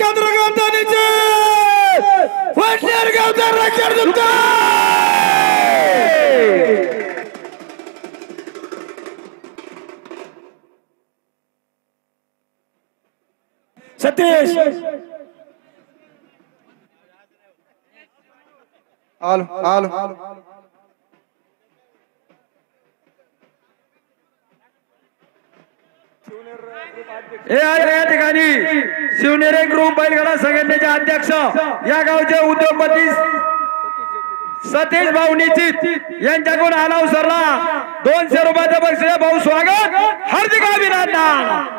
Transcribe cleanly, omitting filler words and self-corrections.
चंद्रकांतानीचे वडनेर गावचा राखेर दुत्ता सतीश आलो या ठिकाणी शिवनेरी ग्रुप बैलगाडा संघटनेचे अध्यक्ष या गावचे उद्योगपती सतीश भाऊ निश्चित यांच्याकडून अनाउन्सरला 200 रुपयाचं बक्षीस भाऊ स्वागत हार्दिक अभिनंदन।